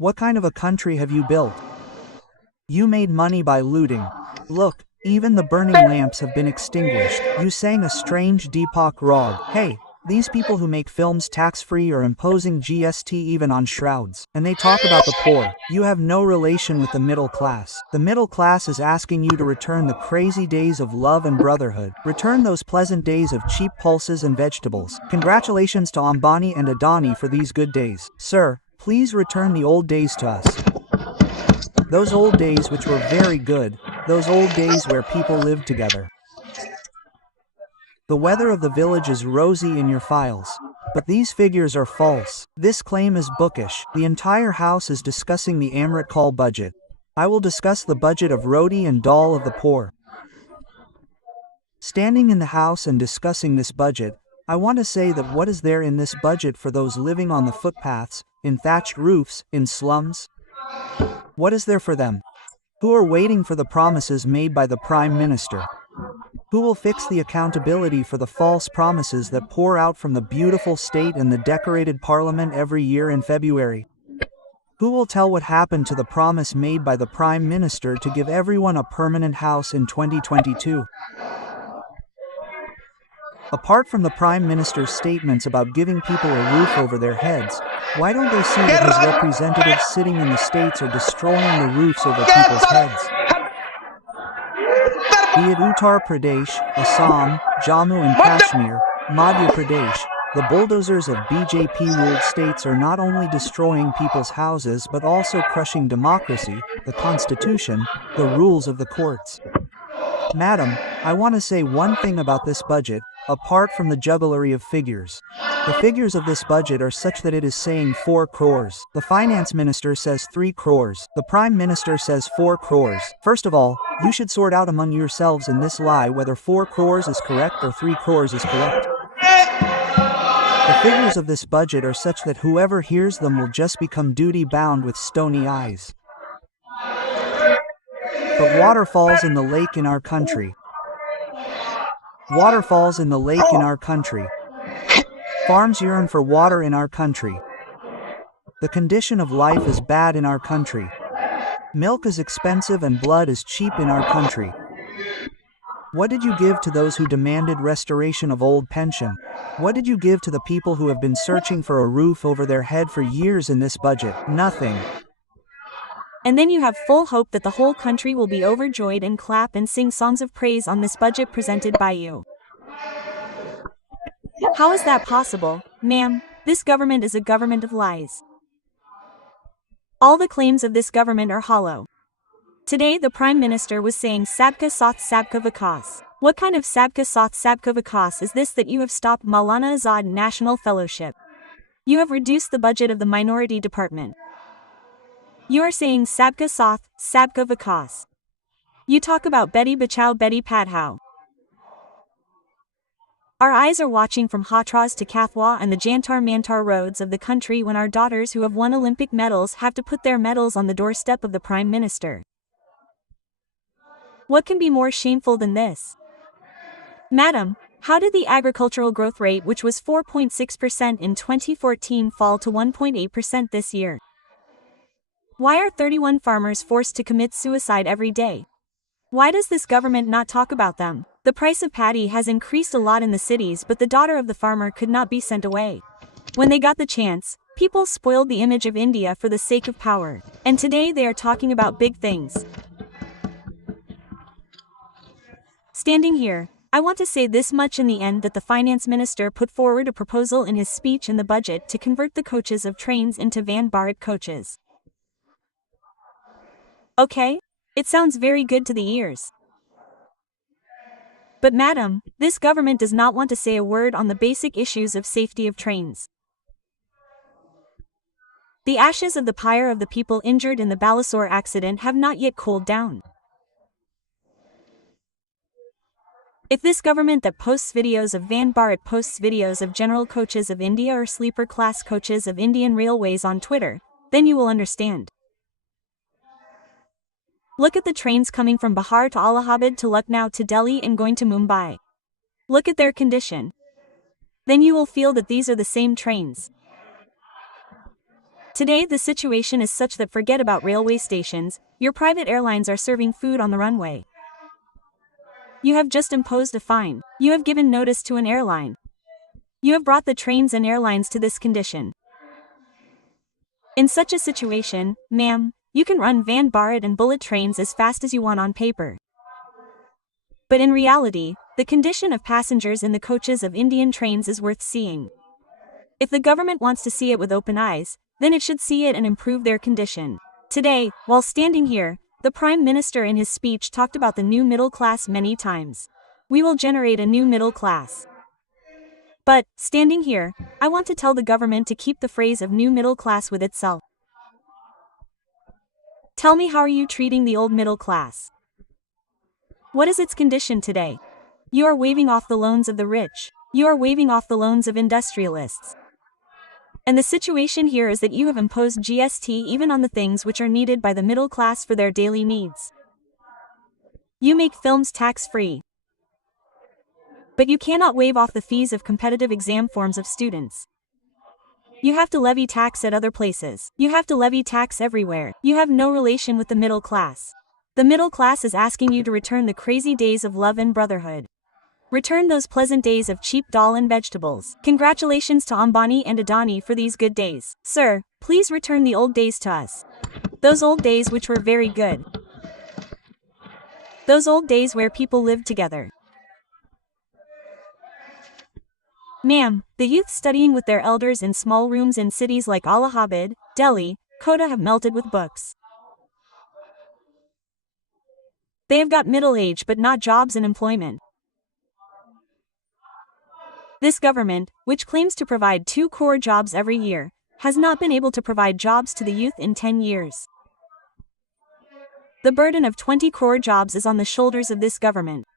What kind of a country have you built? You made money by looting. Look, even the burning lamps have been extinguished. You sang a strange Deepak Rag. Hey, these people who make films tax-free are imposing GST even on shrouds. And they talk about the poor. You have no relation with the middle class. The middle class is asking you to return the crazy days of love and brotherhood. Return those pleasant days of cheap pulses and vegetables. Congratulations to Ambani and Adani for these good days. Sir, please return the old days to us. Those old days which were very good. Those old days where people lived together. The weather of the village is rosy in your files. But these figures are false. This claim is bookish. The entire house is discussing the Amrit Kaul budget. I will discuss the budget of roti and dal of the poor. Standing in the house and discussing this budget, I want to say that what is there in this budget for those living on the footpaths, in thatched roofs, in slums? What is there for them? Who are waiting for the promises made by the Prime Minister? Who will fix the accountability for the false promises that pour out from the beautiful state and the decorated parliament every year in February? Who will tell what happened to the promise made by the Prime Minister to give everyone a permanent house in 2022? Apart from the Prime Minister's statements about giving people a roof over their heads, why don't they see that his representatives sitting in the states are destroying the roofs over people's heads? Be it Uttar Pradesh, Assam, Jammu and Kashmir, Madhya Pradesh, the bulldozers of BJP-ruled states are not only destroying people's houses but also crushing democracy, the constitution, the rules of the courts. Madam, I want to say one thing about this budget, apart from the jugglery of figures. The figures of this budget are such that it is saying 4 crores. The finance minister says 3 crores. The prime minister says 4 crores. First of all, you should sort out among yourselves in this lie whether 4 crores is correct or 3 crores is correct. The figures of this budget are such that whoever hears them will just become duty-bound with stony eyes. But waterfalls in the lake in our country. Waterfalls in the lake in our country. Farms yearn for water in our country. The condition of life is bad in our country. Milk is expensive and blood is cheap in our country. What did you give to those who demanded restoration of old pension? What did you give to the people who have been searching for a roof over their head for years in this budget? Nothing. And then you have full hope that the whole country will be overjoyed and clap and sing songs of praise on this budget presented by you. How is that possible, ma'am? This government is a government of lies. All the claims of this government are hollow. Today the Prime Minister was saying Sabka Sath Sabka Vikas. What kind of Sabka Sath Sabka Vikas is this that you have stopped Maulana Azad National Fellowship? You have reduced the budget of the Minority Department. You are saying Sabka Sath, Sabka Vikas. You talk about Beti Bachao Beti Padhao. Our eyes are watching from Hathras to Kathua and the Jantar Mantar roads of the country when our daughters who have won Olympic medals have to put their medals on the doorstep of the Prime Minister. What can be more shameful than this? Madam, how did the agricultural growth rate, which was 4.6% in 2014, fall to 1.8% this year? Why are 31 farmers forced to commit suicide every day? Why does this government not talk about them? The price of paddy has increased a lot in the cities, but the daughter of the farmer could not be sent away. When they got the chance, people spoiled the image of India for the sake of power. And today they are talking about big things. Standing here, I want to say this much in the end, that the finance minister put forward a proposal in his speech in the budget to convert the coaches of trains into Van Bharat coaches. Okay, it sounds very good to the ears. But madam, this government does not want to say a word on the basic issues of safety of trains. The ashes of the pyre of the people injured in the Balasore accident have not yet cooled down. If this government that posts videos of Van Bharat posts videos of general coaches of India or sleeper class coaches of Indian Railways on Twitter, then you will understand. Look at the trains coming from Bihar to Allahabad to Lucknow to Delhi and going to Mumbai. Look at their condition. Then you will feel that these are the same trains. Today the situation is such that forget about railway stations, your private airlines are serving food on the runway. You have just imposed a fine. You have given notice to an airline. You have brought the trains and airlines to this condition. In such a situation, ma'am, you can run Van Barrett and bullet trains as fast as you want on paper. But in reality, the condition of passengers in the coaches of Indian trains is worth seeing. If the government wants to see it with open eyes, then it should see it and improve their condition. Today, while standing here, the Prime Minister in his speech talked about the new middle class many times. We will generate a new middle class. But, standing here, I want to tell the government to keep the phrase of new middle class with itself. Tell me, how are you treating the old middle class? What is its condition today? You are waiving off the loans of the rich. You are waiving off the loans of industrialists. And the situation here is that you have imposed GST even on the things which are needed by the middle class for their daily needs. You make films tax-free. But you cannot waive off the fees of competitive exam forms of students. You have to levy tax at other places. You have to levy tax everywhere. You have no relation with the middle class. The middle class is asking you to return the crazy days of love and brotherhood. Return those pleasant days of cheap dal and vegetables. Congratulations to Ambani and Adani for these good days. Sir, please return the old days to us. Those old days which were very good. Those old days where people lived together. Ma'am, the youth studying with their elders in small rooms in cities like Allahabad, Delhi, Kota have melted with books. They have got middle age but not jobs and employment. This government, which claims to provide 2 crore jobs every year, has not been able to provide jobs to the youth in 10 years. The burden of 20 crore jobs is on the shoulders of this government.